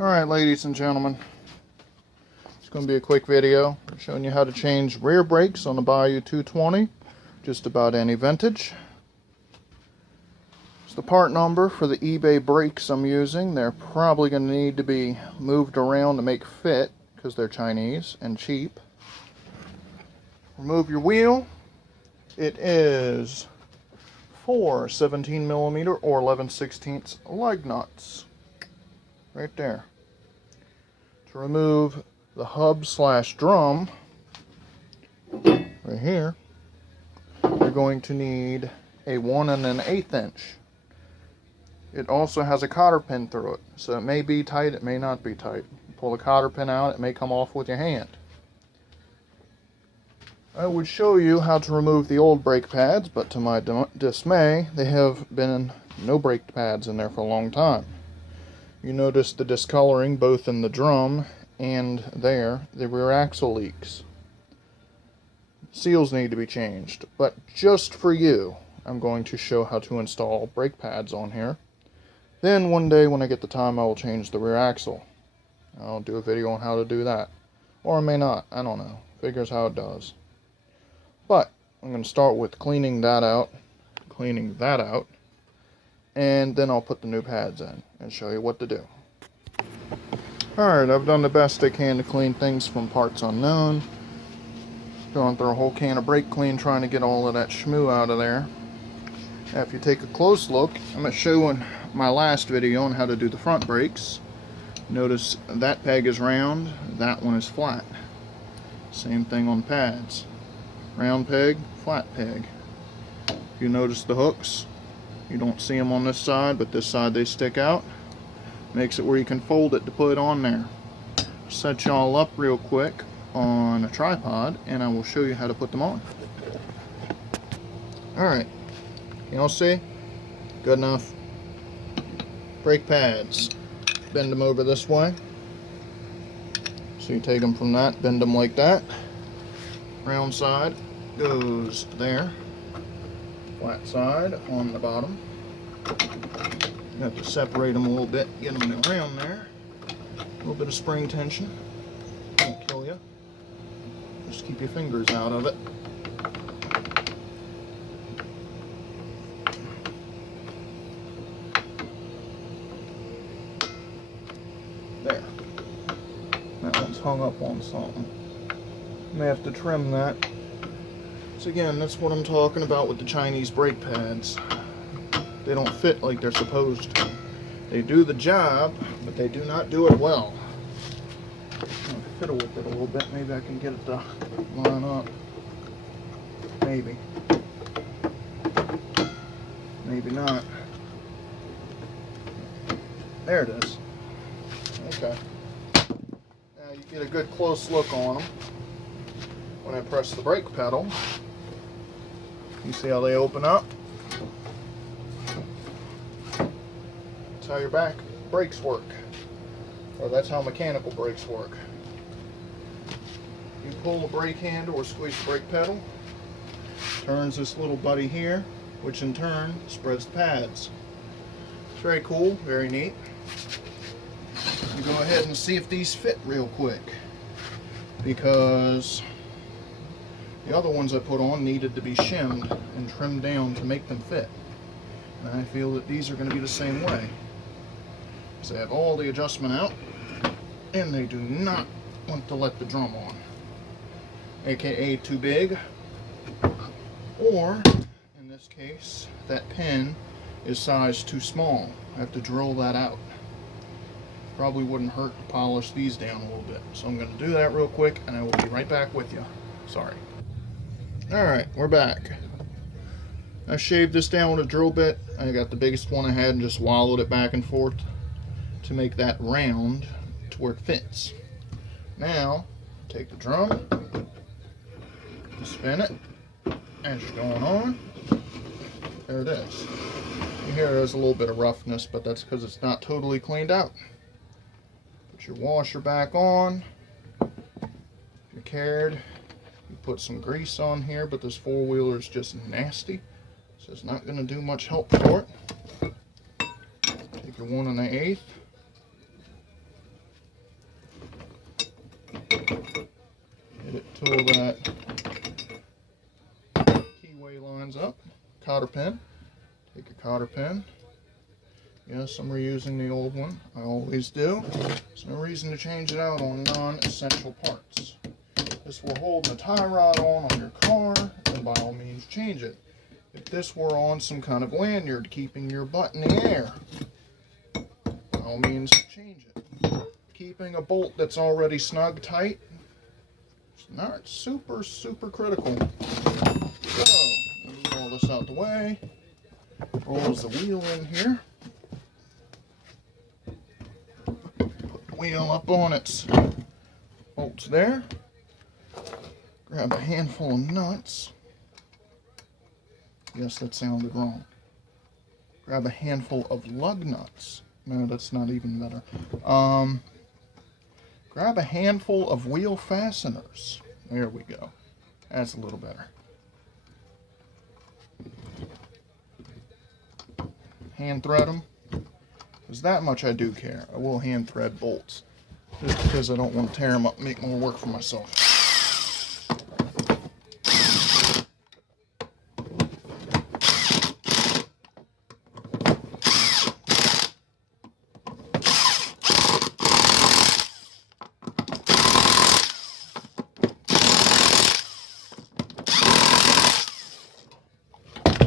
Alright, ladies and gentlemen, it's going to be a quick video showing you how to change rear brakes on the Bayou 220, just about any vintage. It's the part number for the eBay brakes I'm using. They're probably going to need to be moved around to make fit because they're Chinese and cheap. Remove your wheel. It is 4 17mm or 11/16 lug nuts right there. To remove the hub / drum right here, you're going to need a 1 1/8 inch. It also has a cotter pin through it, so it may be tight, it may not be tight. Pull the cotter pin out, it may come off with your hand. I would show you how to remove the old brake pads, but to my dismay, they have been no brake pads in there for a long time. You notice the discoloring both in the drum and there. The rear axle leaks. Seals need to be changed, but just for you, I'm going to show how to install brake pads on here. Then one day when I get the time, I will change the rear axle. I'll do a video on how to do that. Or I may not, I don't know. Figures how it does. But I'm going to start with cleaning that out, and then I'll put the new pads in and show you what to do. Alright, I've done the best I can to clean things from parts unknown. Going through a whole can of brake clean trying to get all of that schmoo out of there. Now, if you take a close look, I'm going to show in my last video on how to do the front brakes. Notice that peg is round, that one is flat. Same thing on pads. Round peg, flat peg. If you notice the hooks, you don't see them on this side, but this side they stick out. Makes it where you can fold it to put it on there. Set y'all up real quick on a tripod and I will show you how to put them on. Alright, y'all see? Good enough. Brake pads. Bend them over this way. So you take them from that, bend them like that. Round side goes there. Flat side on the bottom. You have to separate them a little bit, get them around there. A little bit of spring tension. Won't kill you. Just keep your fingers out of it. There. That one's hung up on something. May have to trim that. So again, that's what I'm talking about with the Chinese brake pads. They don't fit like they're supposed to. They do the job, but they do not do it well. I'll fiddle with it a little bit. Maybe I can get it to line up. Maybe. Maybe not. There it is. Okay. Now you get a good close look on them. When I press the brake pedal, you see how they open up? That's how your back brakes work. Or that's how mechanical brakes work. You pull the brake handle or squeeze the brake pedal, turns this little buddy here, which in turn spreads the pads. It's very cool, very neat. You go ahead and see if these fit real quick, because the other ones I put on needed to be shimmed and trimmed down to make them fit. And I feel that these are going to be the same way. So they have all the adjustment out, and they do not want to let the drum on. AKA too big, or in this case, that pin is sized too small. I have to drill that out. Probably wouldn't hurt to polish these down a little bit. So I'm going to do that real quick, and I will be right back with you. Sorry. Alright, we're back. I shaved this down with a drill bit. I got the biggest one I had and just wallowed it back and forth to make that round to where it fits. Now, take the drum, spin it as you're going on. There it is. You hear there's a little bit of roughness, but that's because it's not totally cleaned out. Put your washer back on. If you cared, you put some grease on here, but this four-wheeler is just nasty, so it's not going to do much help for it. Take your 1 1/8, until that keyway lines up. Cotter pin. Take a cotter pin. Yes, I'm reusing the old one. I always do. There's no reason to change it out on non-essential parts. This will hold the tie rod on your car, and by all means change it. If this were on some kind of lanyard keeping your butt in the air, by all means change it. Keeping a bolt that's already snug tight, it's not super critical. So, move all this out the way. Rolls the wheel in here. Put the wheel up on its bolts there. Grab a handful of nuts. Yes, that sounded wrong. Grab a handful of lug nuts. No, that's not even better. Grab a handful of wheel fasteners. There we go. That's a little better. Hand thread them. Because that much I do care. I will hand thread bolts. Just because I don't want to tear them up and make more work for myself.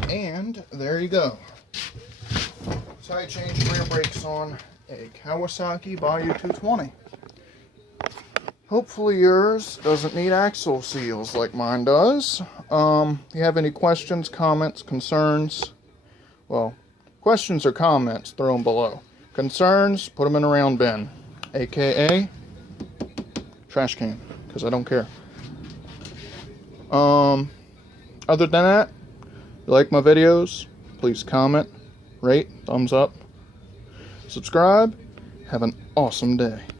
And there you go. So I changed rear brakes on a Kawasaki Bayou 220. Hopefully yours doesn't need axle seals like mine does. If you have any questions, comments, concerns, well, questions or comments, throw them below. Concerns, put them in a round bin, aka trash can, because I don't care. Other than that, if you like my videos, please comment, rate, thumbs up, subscribe. Have an awesome day.